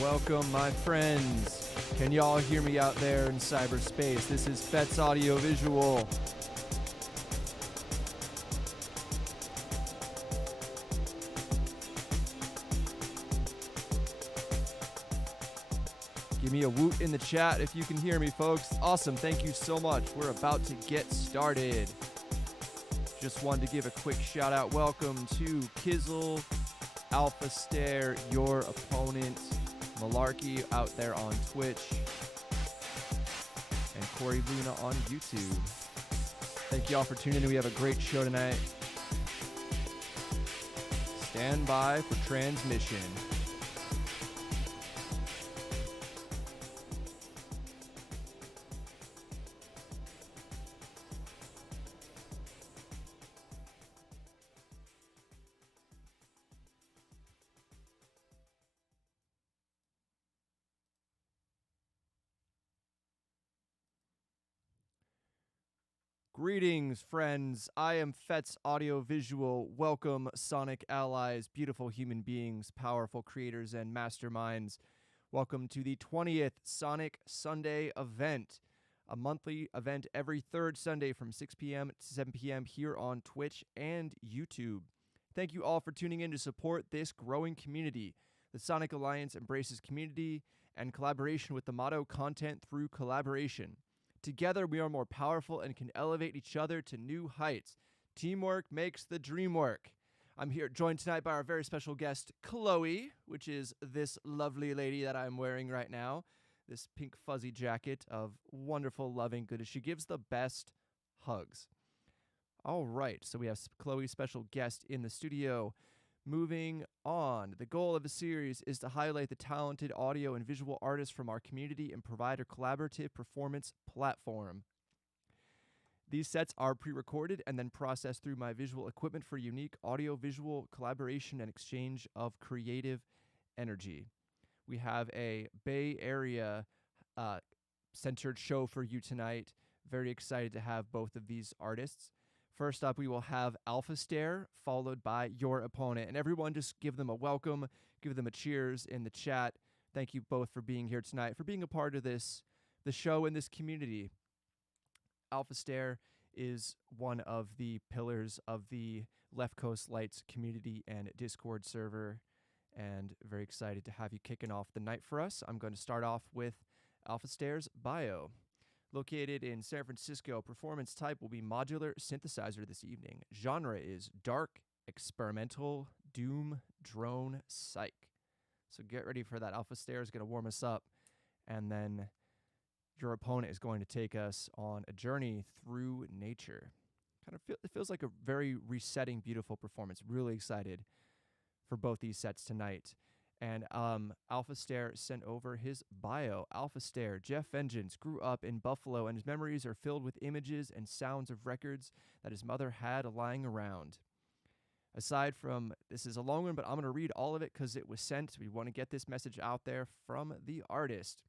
Welcome, my friends. Can y'all hear me out there in cyberspace? This is Fet's Audio Visual. Give me a woot in the chat if you can hear me, folks. Awesome. Thank you so much. We're about to get started. Just wanted to give a quick shout out. Welcome to Kizzle, Alphastare, Your Opponent, Malarkey out there on Twitch, and Corey Luna on YouTube. Thank you all for tuning in. We have a great show tonight. Stand by for transmission. Greetings, friends. I am Fet's Audio Visual. Welcome, Sonic allies, beautiful human beings, powerful creators, and masterminds. Welcome to the 20th Sonic Sunday event, a monthly event every third Sunday from 6 p.m. to 7 p.m. here on Twitch and YouTube. Thank you all for tuning in to support this growing community. The Sonic Alliance embraces community and collaboration with the motto content through collaboration. Together, we are more powerful and can elevate each other to new heights. Teamwork makes the dream work. I'm here joined tonight by our very special guest, Chloe, which is this lovely lady that I'm wearing right now. This pink fuzzy jacket of wonderful, loving goodness. She gives the best hugs. All right, so we have Chloe's special guest in the studio. Moving on, the goal of the series is to highlight the talented audio and visual artists from our community and provide a collaborative performance platform. These sets are pre-recorded and then processed through my visual equipment for unique audio-visual collaboration and exchange of creative energy. We have a Bay Area centered show for you tonight. Very excited to have both of these artists. First up, we will have Alphastare, followed by Your Opponent. And everyone just give them a welcome, give them a cheers in the chat. Thank you both for being here tonight, for being a part of the show in this community. Alphastare is one of the pillars of the Left Coast Lights community and Discord server, and very excited to have you kicking off the night for us. I'm going to start off with Alphastare's bio. Located in San Francisco, performance type will be modular synthesizer this evening. Genre is dark, experimental, doom, drone, psych. So get ready for that. Alphastare is going to warm us up, and then Your Opponent is going to take us on a journey through nature. It feels like a very resetting, beautiful performance. Really excited for both these sets tonight. And Alphastare sent over his bio. Alphastare, Jeff Vengeance, grew up in Buffalo, and his memories are filled with images and sounds of records that his mother had lying around. Aside from, this is a long one, but I'm going to read all of it because it was sent. We want to get this message out there from the artist.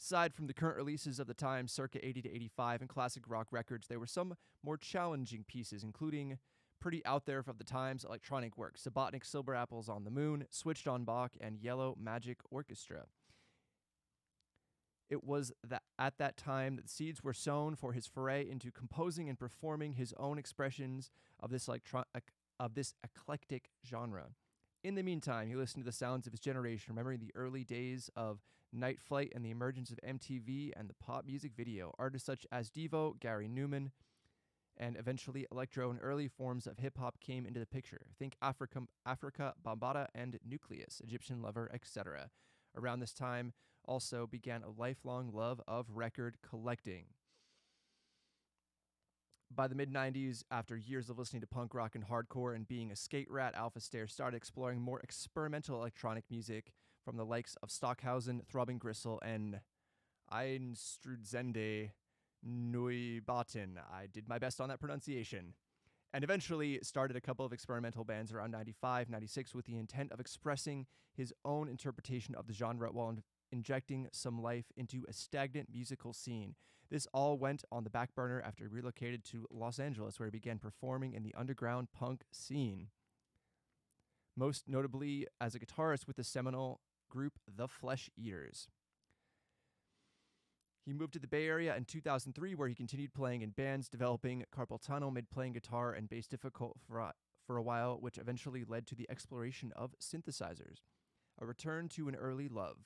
Aside from the current releases of the time, circa 80 to 85, and classic rock records, there were some more challenging pieces, including pretty out there of the times electronic work, Subotnick Silver Apples on the Moon, Switched on Bach, and Yellow Magic Orchestra. It was at that time that seeds were sown for his foray into composing and performing his own expressions of this eclectic genre. In the meantime, he listened to the sounds of his generation, remembering the early days of Night Flight and the emergence of MTV and the pop music video. Artists such as Devo, Gary Newman, and eventually electro and early forms of hip-hop came into the picture. Think Africa Bambaataa and Nucleus, Egyptian Lover, etc. Around this time also began a lifelong love of record collecting. By the mid-90s, after years of listening to punk rock and hardcore and being a skate rat, Alphastare started exploring more experimental electronic music from the likes of Stockhausen, Throbbing Gristle, and Einstrudzende Neubauten. I did my best on that pronunciation. And eventually started a couple of experimental bands around 95, 96 with the intent of expressing his own interpretation of the genre while injecting some life into a stagnant musical scene. This all went on the back burner after he relocated to Los Angeles, where he began performing in the underground punk scene. most notably as a guitarist with the seminal group The Flesh Eaters. He moved to the Bay Area in 2003, where he continued playing in bands, developing carpal tunnel, made playing guitar and bass difficult for a while, which eventually led to the exploration of synthesizers, a return to an early love.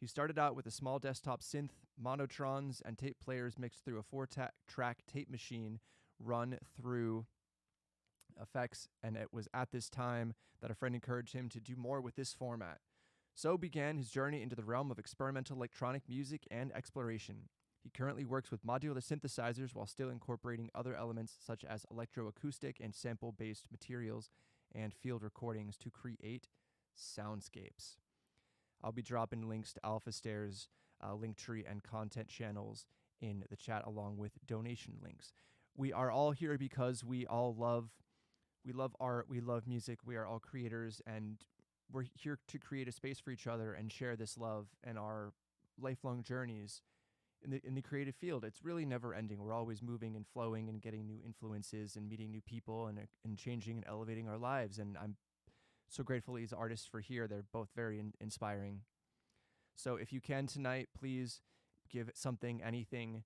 He started out with a small desktop synth, monotrons, and tape players mixed through a four-track tape machine run through effects, and it was at this time that a friend encouraged him to do more with this format. So began his journey into the realm of experimental electronic music and exploration. He currently works with modular synthesizers while still incorporating other elements such as electroacoustic and sample-based materials and field recordings to create soundscapes. I'll be dropping links to Alphastare's Linktree and content channels in the chat, along with donation links. We are all here because we love art, we love music, we are all creators, and we're here to create a space for each other and share this love and our lifelong journeys in the creative field. It's really never ending. We're always moving and flowing and getting new influences and meeting new people and changing and elevating our lives. And I'm so grateful these artists for here. They're both very inspiring. So if you can tonight, please give something, anything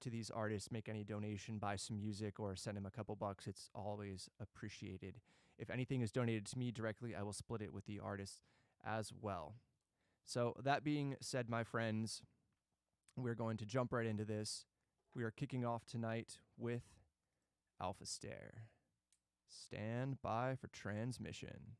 to these artists, make any donation, buy some music, or send them a couple bucks. It's always appreciated. If anything is donated to me directly, I will split it with the artists as well. So that being said, my friends, we're going to jump right into this. We are kicking off tonight with Alphastare. Stand by for transmission.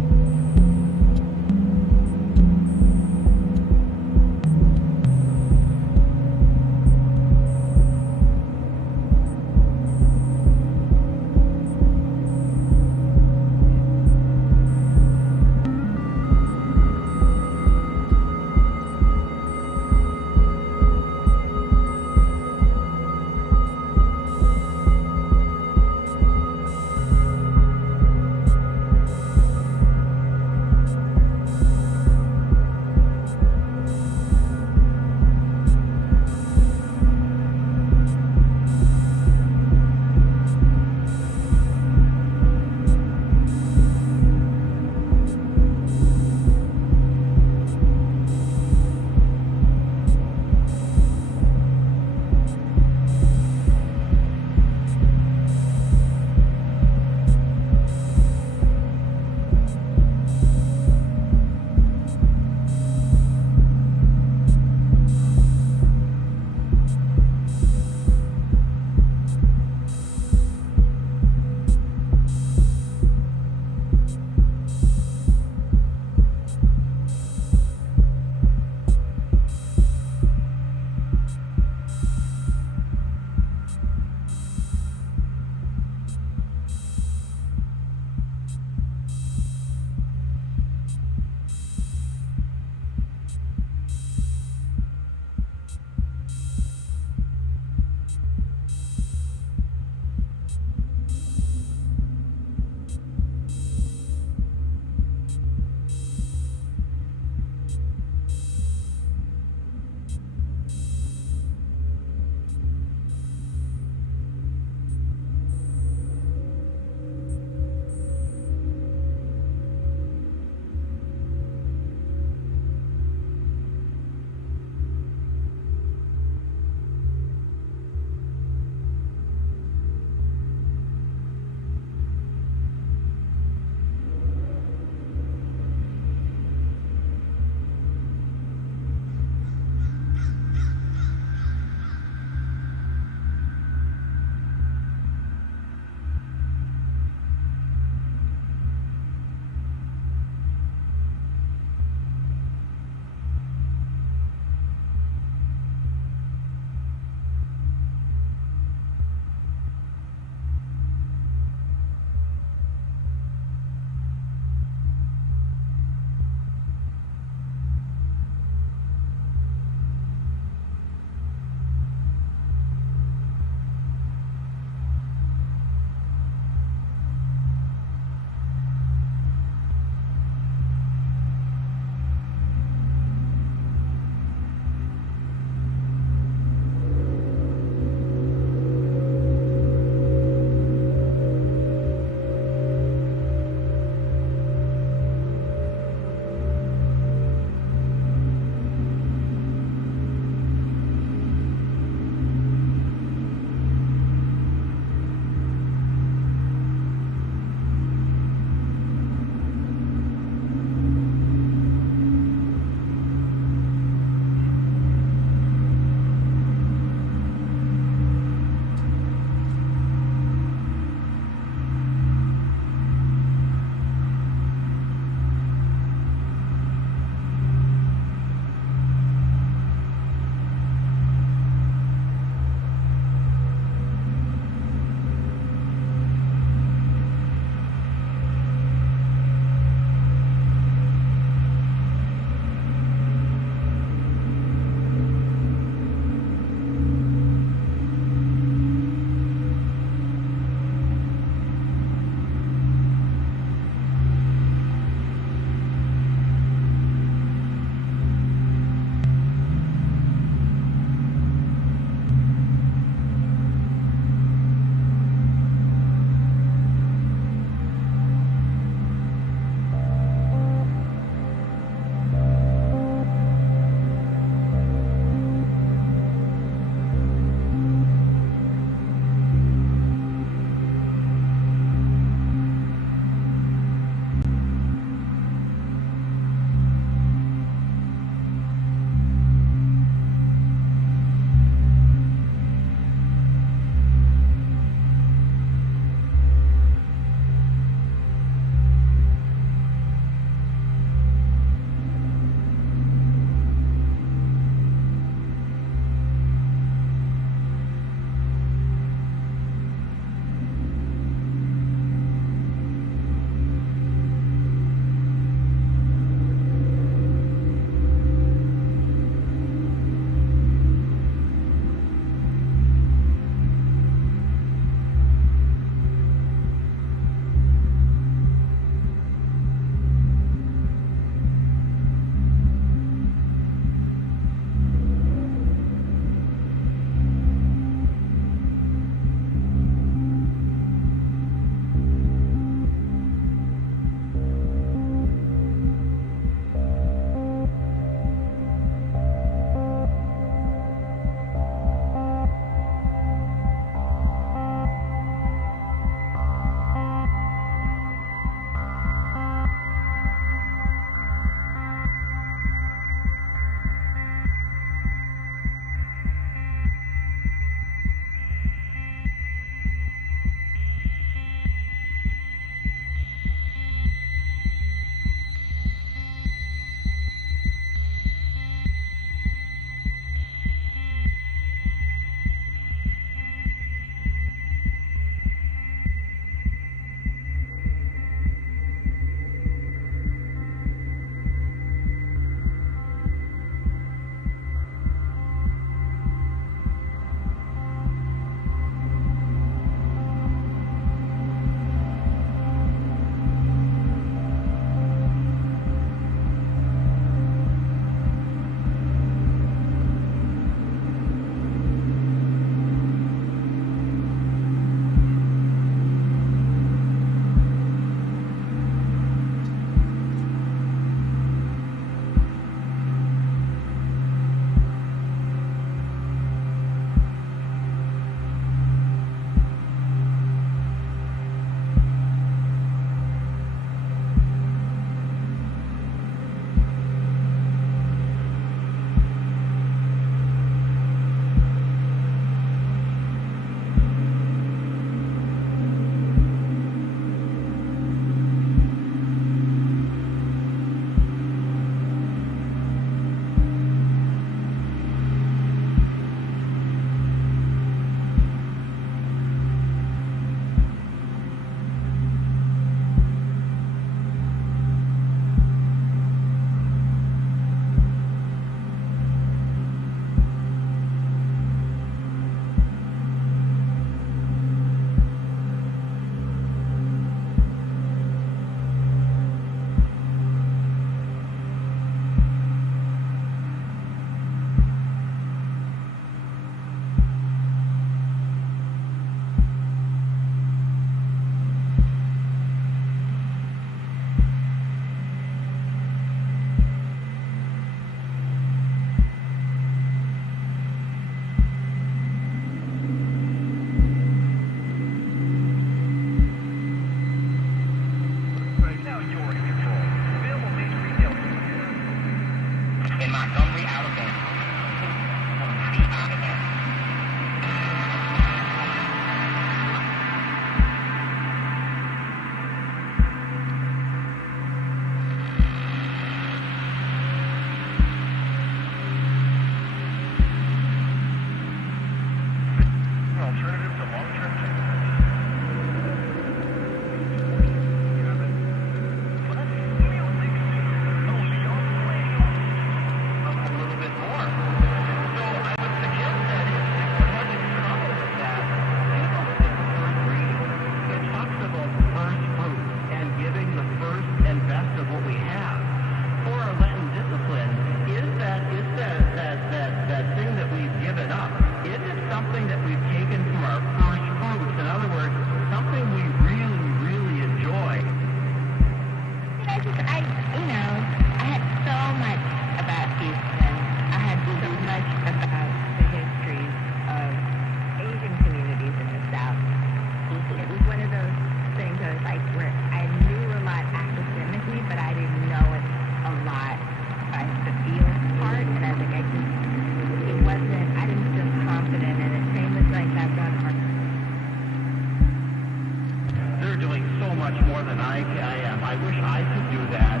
I am. I wish I could do that.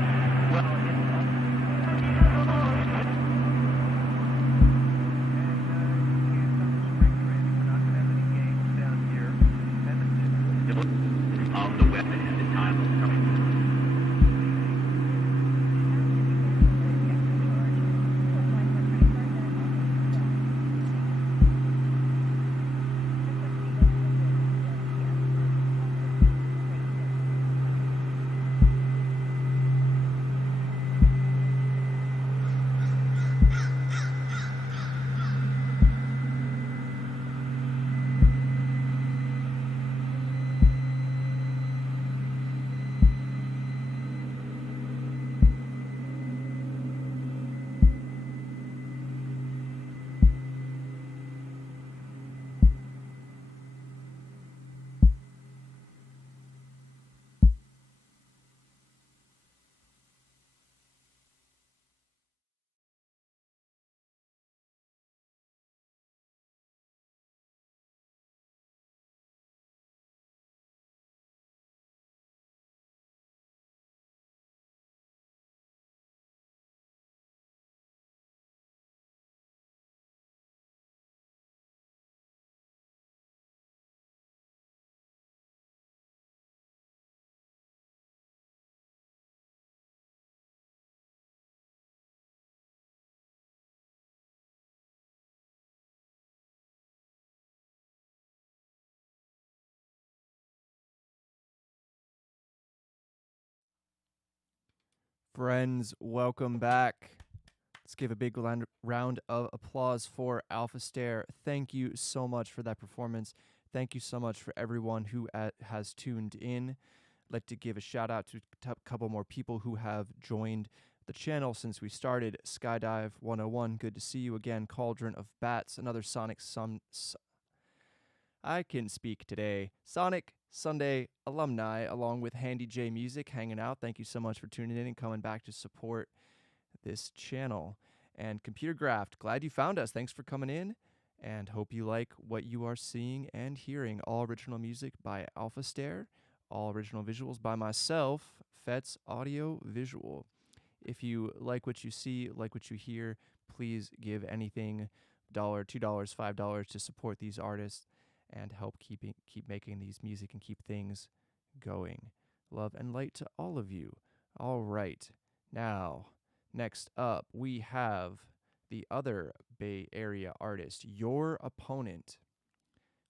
Well, of the weapon at the time of coming. Friends, welcome back. Let's give a big round of applause for Alphastare. Thank you so much for that performance. Thank you so much for everyone who has tuned in. I'd like to give a shout out to a couple more people who have joined the channel since we started. Skydive 101, good to see you again. Cauldron of Bats, another Sonic I can speak today. Sonic Sunday alumni, along with Handy J Music, hanging out. Thank you so much for tuning in and coming back to support this channel. And Computer Graft, glad you found us. Thanks for coming in, and hope you like what you are seeing and hearing. All original music by Alphastare, all original visuals by myself, Fets Audio Visual. If you like what you see, like what you hear, please give anything, $1, $2, $5 to support these artists and help keep making these music and keep things going. Love and light to all of you. All right. Now, next up, we have the other Bay Area artist, Your Opponent.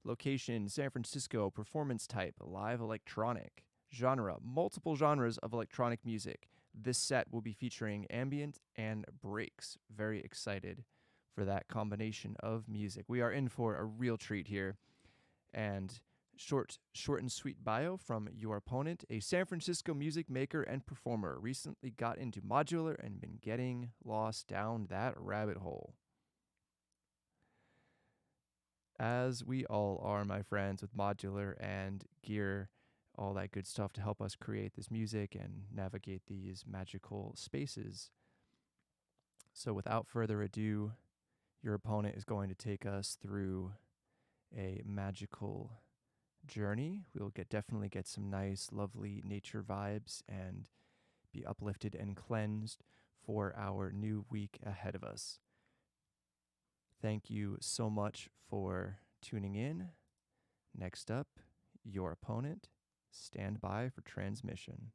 Location, San Francisco. Performance type, live electronic. Genre, multiple genres of electronic music. This set will be featuring ambient and breaks. Very excited for that combination of music. We are in for a real treat here. And short and sweet bio from Your Opponent, a San Francisco music maker and performer, recently got into modular and been getting lost down that rabbit hole. As we all are, my friends, with modular and gear, all that good stuff to help us create this music and navigate these magical spaces. So without further ado, Your Opponent is going to take us through a magical journey. We'll definitely get some nice, lovely nature vibes and be uplifted and cleansed for our new week ahead of us. Thank you so much for tuning in. Next up, Your Opponent. Stand by for transmission.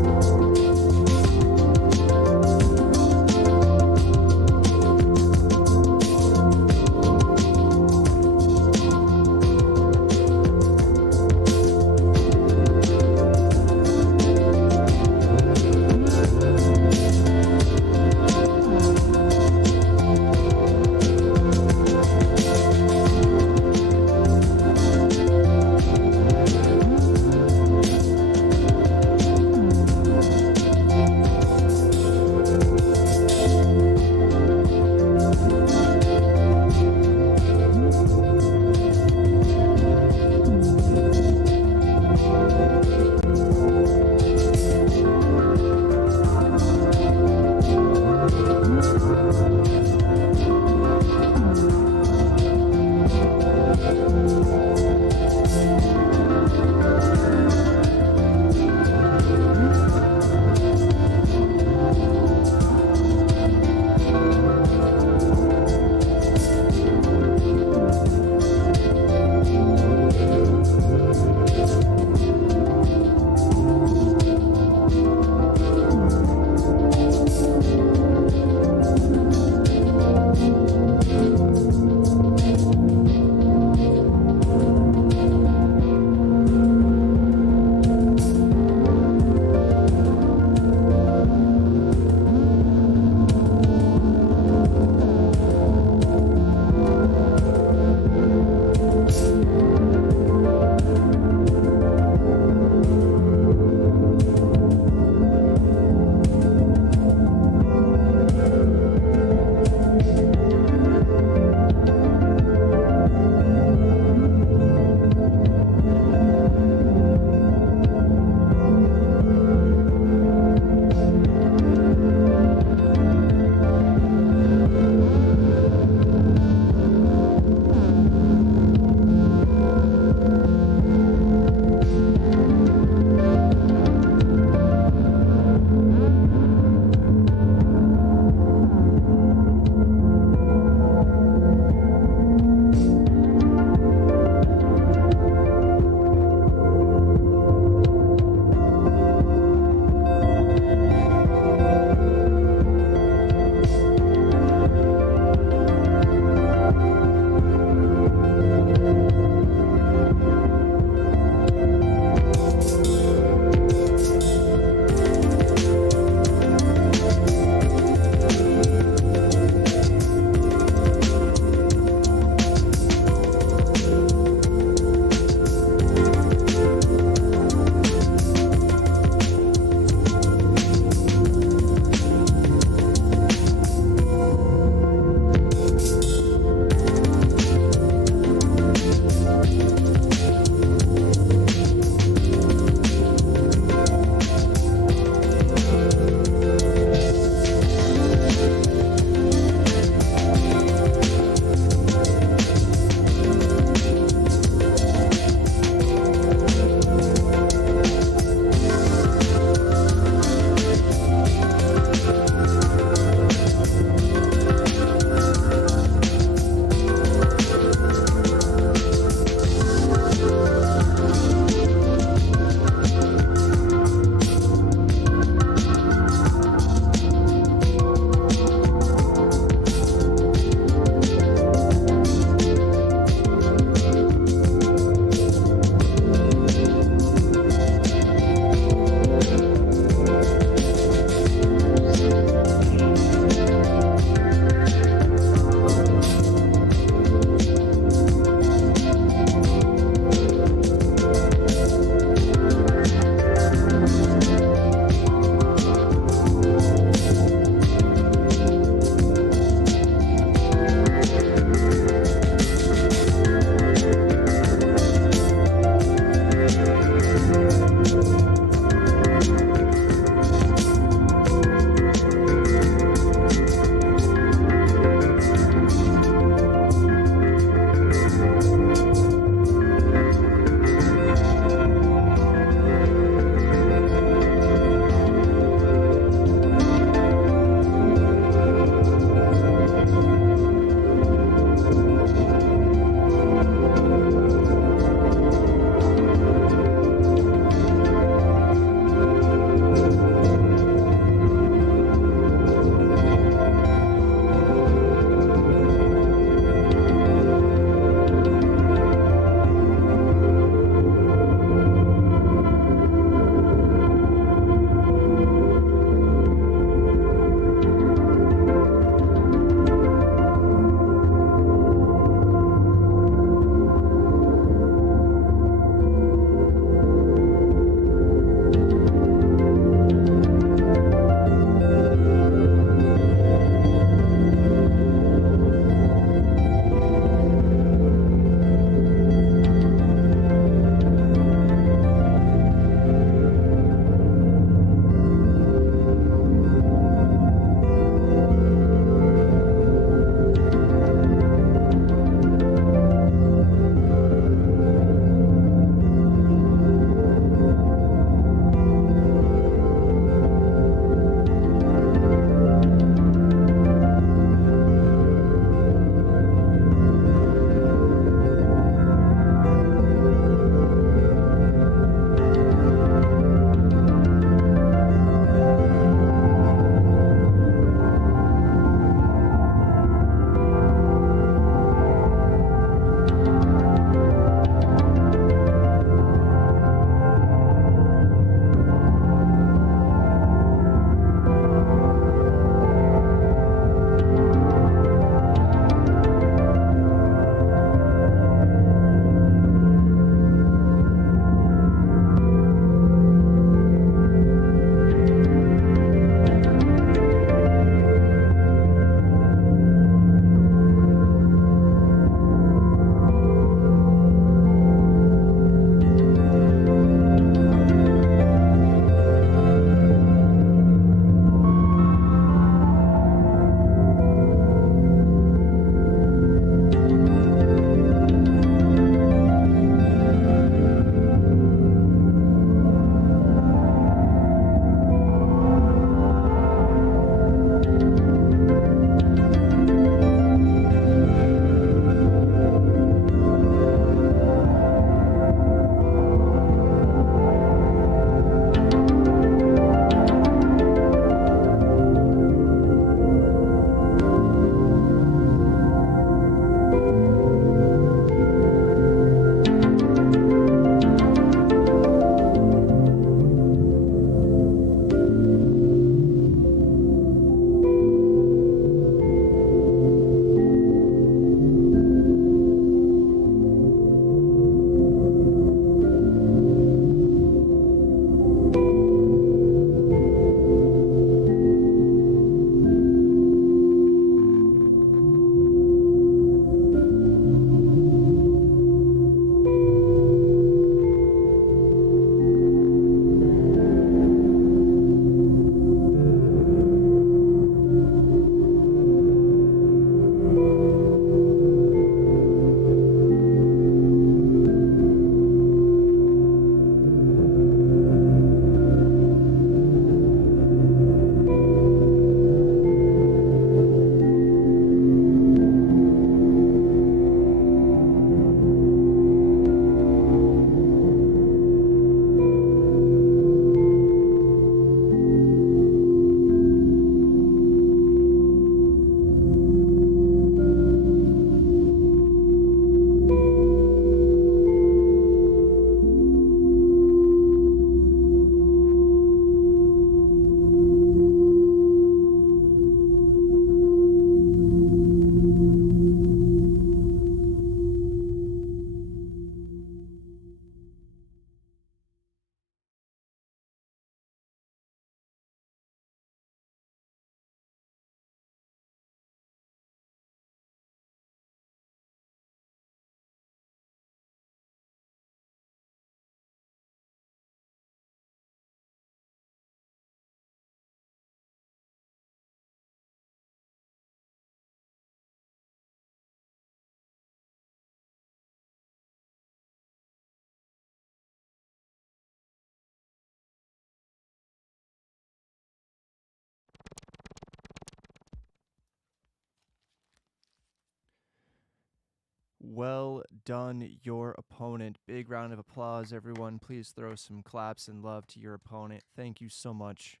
Well done, your opponent. Big round of applause, everyone. Please throw some claps and love to your opponent. Thank you so much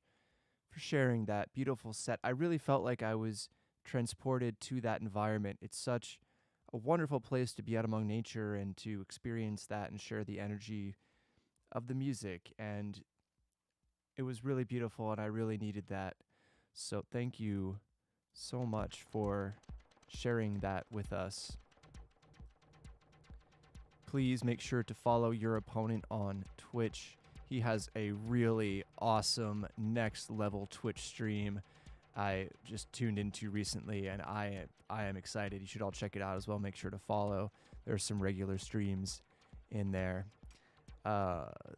for sharing that beautiful set. I really felt like I was transported to that environment. It's such a wonderful place to be out among nature and to experience that and share the energy of the music. And it was really beautiful, and I really needed that. So thank you so much for sharing that with us. Please make sure to follow your opponent on Twitch. He has a really awesome next level Twitch stream I just tuned into recently, and I am excited. You should all check it out as well. Make sure to follow. There's some regular streams in there.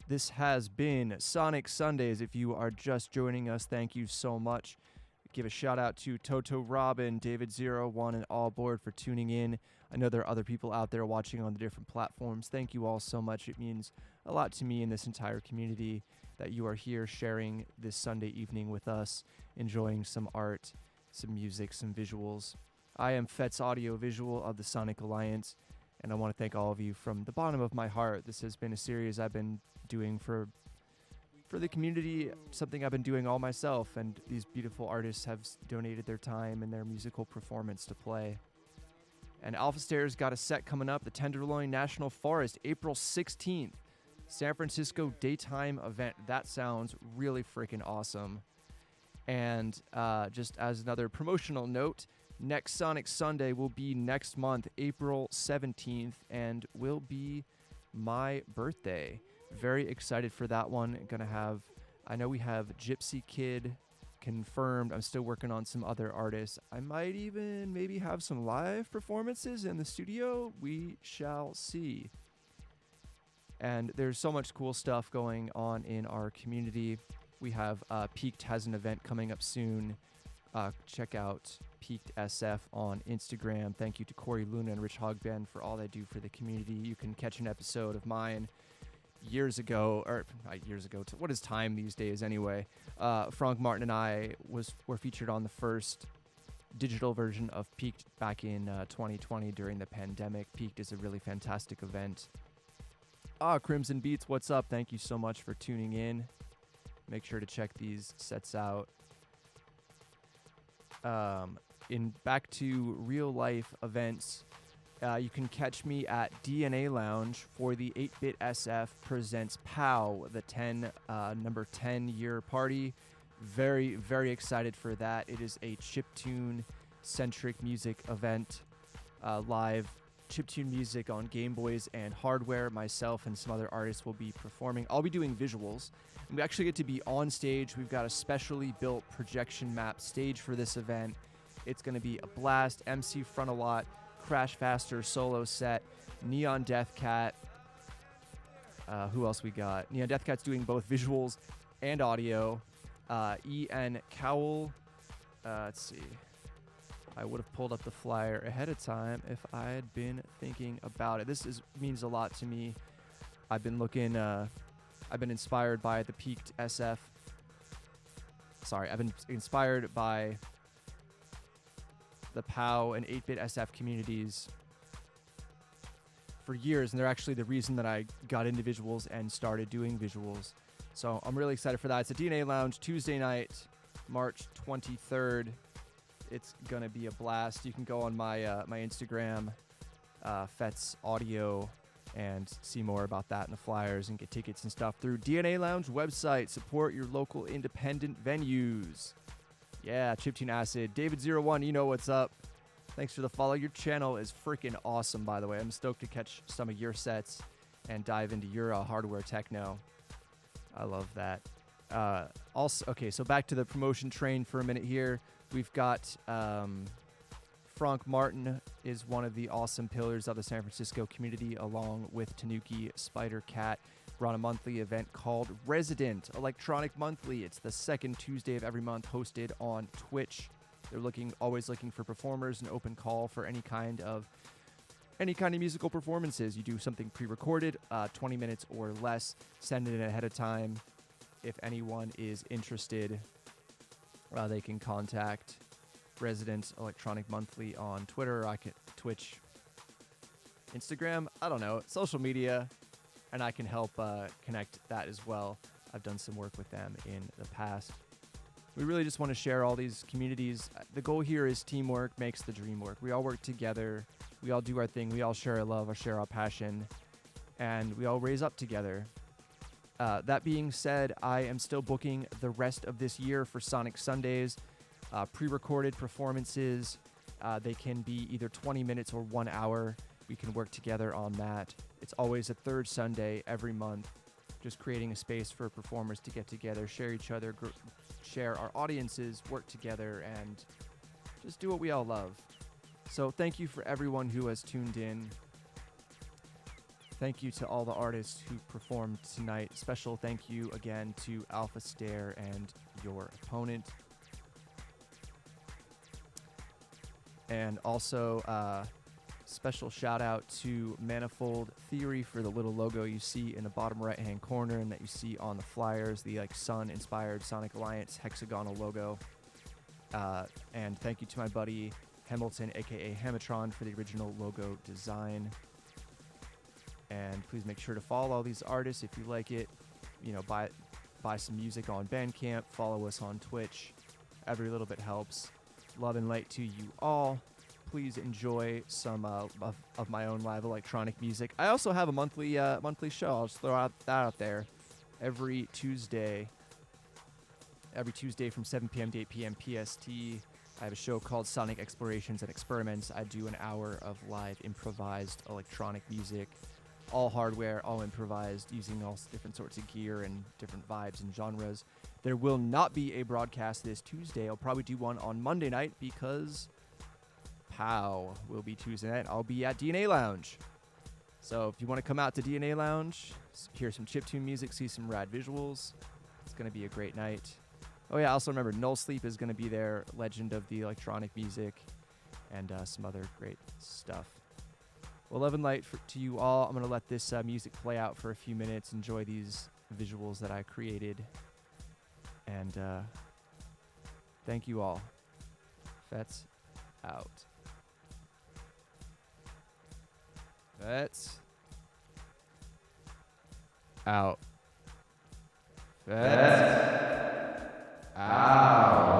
This has been Sonic Sundays. If you are just joining us, thank you so much. Give a shout out to Toto Robin, David01, and All Board for tuning in. I know there are other people out there watching on the different platforms. Thank you all so much. It means a lot to me and this entire community that you are here sharing this Sunday evening with us, enjoying some art, some music, some visuals. I am Fetz Audio Visual of the Sonic Alliance, and I want to thank all of you from the bottom of my heart. This has been a series I've been doing for the community, something I've been doing all myself, and these beautiful artists have donated their time and their musical performance to play. And Alphastare's got a set coming up, the Tenderloin National Forest, April 16th, San Francisco daytime event. That sounds really freaking awesome. And just as another promotional note, next Sonic Sunday will be next month, April 17th, and will be my birthday. Very excited for that one. I know we have Gypsy Kid confirmed. I'm still working on some other artists. I might even maybe have some live performances in the studio. We shall see. And there's so much cool stuff going on in our community. We have Peaked has an event coming up soon. Check out Peaked SF on Instagram. Thank you to Corey Luna and Rich Hogben for all they do for the community. You can catch an episode of mine years ago, or not years ago, what is time these days anyway? Frank Martin and I were featured on the first digital version of Peaked back in 2020 during the pandemic. Peaked is a really fantastic event. Crimson Beats, what's up? Thank you so much for tuning in. Make sure to check these sets out. In back to real life events, you can catch me at DNA Lounge for the 8-Bit SF Presents POW, the number 10 year party. Very, very excited for that. It is a chiptune-centric music event, live chiptune music on Game Boys and hardware. Myself and some other artists will be performing. I'll be doing visuals. And we actually get to be on stage. We've got a specially built projection map stage for this event. It's going to be a blast. MC Frontalot, Crash Faster solo set, Neon Deathcat. Who else we got? Neon Deathcat's doing both visuals and audio. E.N. Cowell. Let's see. I would have pulled up the flyer ahead of time if I had been thinking about it. Means a lot to me. I've been inspired by the Peaked SF. Sorry, I've been inspired by the POW and 8-Bit SF communities for years, and they're actually the reason that I got into visuals and started doing visuals. So I'm really excited for that. It's a DNA Lounge Tuesday night, March 23rd. It's gonna be a blast. You can go on my Instagram, Fetz Audio, and see more about that in the flyers and get tickets and stuff through DNA Lounge website. Support your local independent venues. Yeah, Chiptune Acid. David01, you know what's up. Thanks for the follow. Your channel is freaking awesome, by the way. I'm stoked to catch some of your sets and dive into your hardware techno. I love that. Okay, so back to the promotion train for a minute here. We've got Frank Martin is one of the awesome pillars of the San Francisco community, along with Tanuki Spider Cat. We're on a monthly event called Resident Electronic Monthly. It's the second Tuesday of every month, hosted on Twitch. They're always looking for performers, an open call for any kind of musical performances. You do something pre-recorded, 20 minutes or less. Send it in ahead of time. If anyone is interested, they can contact Resident Electronic Monthly on Twitter, Twitch, Instagram, I don't know, social media, and I can help connect that as well. I've done some work with them in the past. We really just want to share all these communities. The goal here is teamwork makes the dream work. We all work together. We all do our thing. We all share our love, share our passion, and we all raise up together. That being said, I am still booking the rest of this year for Sonic Sundays, pre-recorded performances. They can be either 20 minutes or 1 hour. We can work together on that. It's always a third Sunday every month, just creating a space for performers to get together, share each other, share our audiences, work together, and just do what we all love. So thank you for everyone who has tuned in. Thank you to all the artists who performed tonight. Special thank you again to Alphastare and Your Opponent. And also special shout out to Manifold Theory for the little logo you see in the bottom right hand corner and that you see on the flyers, the sun inspired Sonic Alliance hexagonal logo. And thank you to my buddy Hamilton, aka Hamatron, for the original logo design. And please make sure to follow all these artists if you like it. You know, buy some music on Bandcamp, follow us on Twitch. Every little bit helps. Love and light to you all. Please enjoy some of my own live electronic music. I also have a monthly show. I'll just throw that out there. Every Tuesday from 7 p.m. to 8 p.m. PST, I have a show called Sonic Explorations and Experiments. I do an hour of live improvised electronic music. All hardware, all improvised, using all different sorts of gear and different vibes and genres. There will not be a broadcast this Tuesday. I'll probably do one on Monday night because POW will be Tuesday night. I'll be at DNA Lounge. So if you want to come out to DNA Lounge, hear some chiptune music, see some rad visuals, it's going to be a great night. Oh yeah, also remember, Null Sleep is going to be there, legend of the electronic music, and some other great stuff. Well, love and light to you all. I'm going to let this music play out for a few minutes. Enjoy these visuals that I created. And thank you all. Fets out. Fets out. Fets out.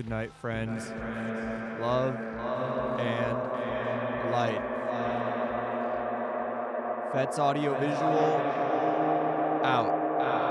Good night, friends. Love and light. Fet's Audiovisual out.